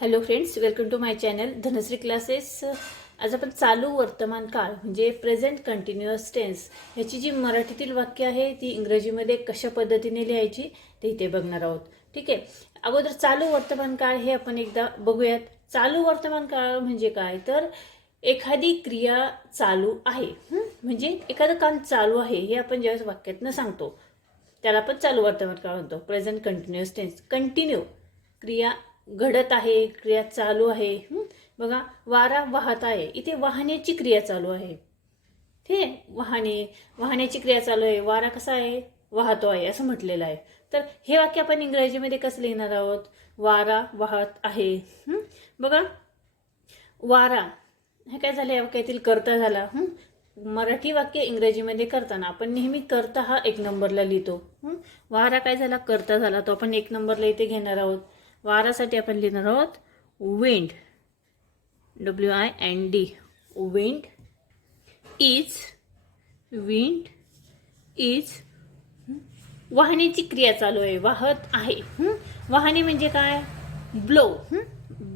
Hello friends welcome to my channel Dhanashree classes आज आपण चालू वर्तमान काळ म्हणजे प्रेझेंट कंटिन्युअस टेन्स ह्याची जी मराठीतील वाक्य आहे ती इंग्रजीमध्ये कशा पद्धतीने लिहायची ते इथे बघणार आहोत. ठीक आहे? अगोदर चालू वर्तमान काळ हे आपण एकदा बघूयात. चालू वर्तमान काळ म्हणजे काय? तर एखादी क्रिया चालू आहे. म्हणजे एखादं काम चालू आहे हे आपण ज्यावेळेस वाक्यातनं सांगतो त्याला आपण चालू वर्तमान काळ म्हणतो. प्रेझेंट कंटिन्युअस टेन्स कंटिन्यू क्रिया घडत आहे क्रिया चालू आहे. बघा वारा वाहत आहे. इथे वाहण्याची क्रिया चालू आहे. ठीक वाहने वाहण्याची क्रिया चालू आहे. वारा कसा आहे? वाहतो आहे असं म्हटलेलं आहे. तर हे वाक्य आपण इंग्रजीमध्ये कसं लिहिणार आहोत? वारा वाहत आहे. बघा वारा. हे काय झालं या वाक्यातील कर्ता झाला? मराठी वाक्य इंग्रजीमध्ये करताना आपण नेहमी कर्ता हा एक नंबरला लिहितो. वारा काय झाला? कर्ता झाला. तो आपण एक नंबरला इथे घेणार आहोत. वारासाठी आपण लिहिणार आहोत wind W I N D wind is wind is वाहण्याची क्रिया चालू आहे. वाहत आहे. वाहने म्हणजे काय? Blow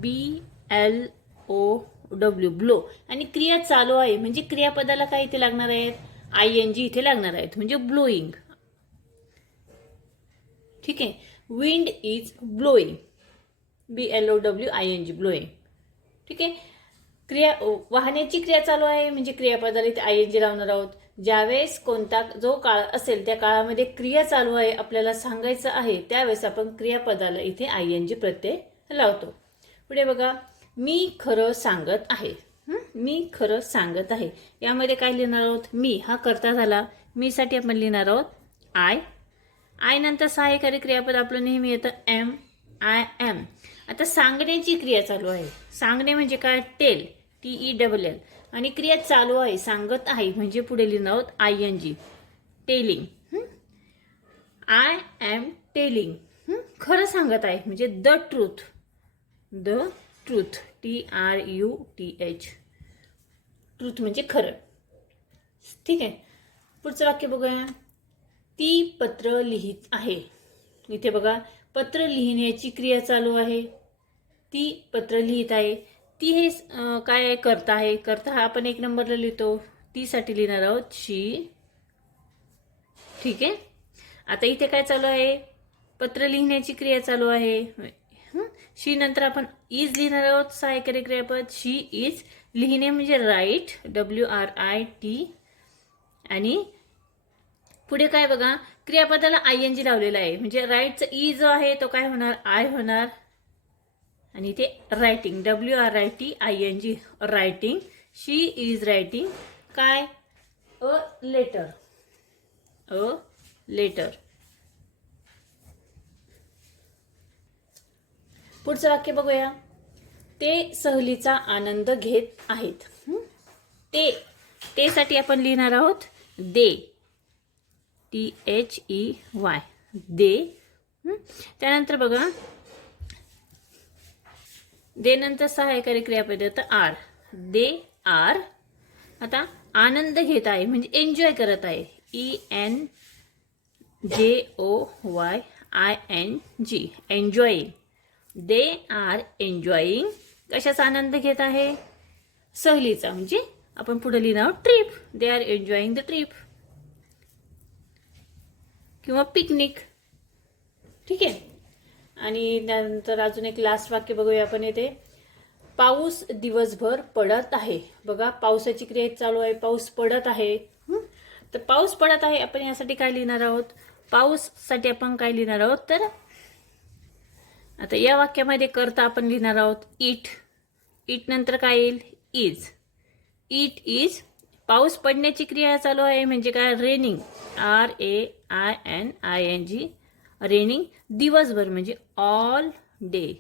B L O W blow आणि क्रिया चालू आहे. म्हणजे क्रियापदाला काय इथे लागणार आहेत? आय एन जी इथे लागणार आहेत. म्हणजे ब्लोईंग ठीक आहे? Wind is blowing B L O W I N G blowing ठीक आहे? क्रिया वाहण्याची क्रिया चालू आहे म्हणजे क्रियापदाला इथे आय एन जी लावणार आहोत. ज्यावेळेस कोणता जो काळ असेल त्या काळामध्ये क्रिया चालू आहे आपल्याला सांगायचं आहे त्यावेळेस आपण क्रियापदाला इथे आय एन जी प्रत्यय लावतो. पुढे बघा मी खरं सांगत आहे. मी खरं सांगत आहे. यामध्ये काय लिहिणार आहोत? मी. हा करता झाला. मीसाठी आपण लिहिणार आहोत आय आय नंतर सहाय्यकारी क्रियापद आपलं नेहमी येतं. एम आय आता सांगण्याची क्रिया चालू आहे. सांगणे म्हणजे काय? Tell T E double L आणि क्रिया चालू आहे सांगत आहे म्हणजे पुढे लिहिणार आहोत I N G telling I am telling. खरं सांगत आहे म्हणजे the truth. The truth. T R U T H truth म्हणजे खरं. ठीक आहे. पुढचं वाक्य बघूया. ती पत्र लिहित आहे. इथे बघा पत्र लिहिण्याची क्रिया चालू आहे. ती पत्र लिहित आहे. ती हे काय आहे करता आहे? करता हा आपण एक नंबरला लिहितो. तीसाठी लिहिणार आहोत शी. ठीक आहे? आता इथे काय चालू आहे? पत्र लिहिण्याची क्रिया चालू आहे. शी नंतर आपण इज लिहिणार आहोत. सहाय्यकारी क्रियापद. शी इज लिहिणे म्हणजे write W R I T आणि पुढे काय बघा? क्रियापदाला आय एन जी लावलेला आहे. म्हणजे राईटचा ई जो आहे तो काय होणार? आय होणार. आणि ते writing W R I T I N G writing she is writing काय? अ लेटर अ लेटर पुढचं वाक्य बघूया. ते सहलीचा आनंद घेत आहेत. ते ते साठी आपण लिहिणार आहोत they. T H E Y they. त्यानंतर बघा. दे नंतर सहाय्यकारी क्रियापद येतं आर दे आर. आता आनंद घेत आहे म्हणजे एन्जॉय करत आहे. E N J O Y I N G enjoying they are enjoying कशाचा आनंद घेत आहे? सहलीचा म्हणजे आपण पुढे लिहिणार आहोत trip they are enjoying the trip किंवा पिकनिक ठीक आहे? आणि त्यानंतर अजून एक लास्ट वाक्य बघूया आपण येते पाऊस दिवसभर पडत आहे. बघा पावसाची क्रिया चालू आहे. पाऊस पडत आहे. तर पाऊस पडत आहे आपण यासाठी काय लिहिणार आहोत? पाऊससाठी आपण काय लिहिणार आहोत? तर आता या वाक्यामध्ये करता आपण लिहिणार आहोत इट. इट नंतर काय येईल? इज. It is. पाऊस पडण्याची क्रिया चालू आहे म्हणजे काय? Raining R A I N I N G raining दिवसभर म्हणजे ऑल डे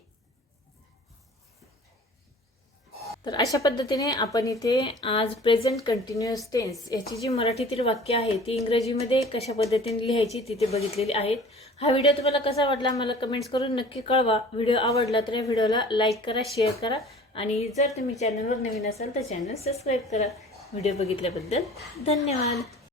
तर अशा पद्धतीने आपण इथे आज प्रेझेंट कंटिन्युअस टेन्स याची जी मराठीतील वाक्य आहे ती इंग्रजीमध्ये कशा पद्धतीने लिहायची तिथे बघितलेली आहेत. हा व्हिडिओ तुम्हाला कसा वाटला मला कमेंट्स करून नक्की कळवा. व्हिडिओ आवडला तर या व्हिडिओला लाईक करा शेअर करा आणि जर तुम्ही चॅनलवर नवीन असाल तर चॅनल सबस्क्राईब करा. व्हिडिओ बघितल्याबद्दल धन्यवाद.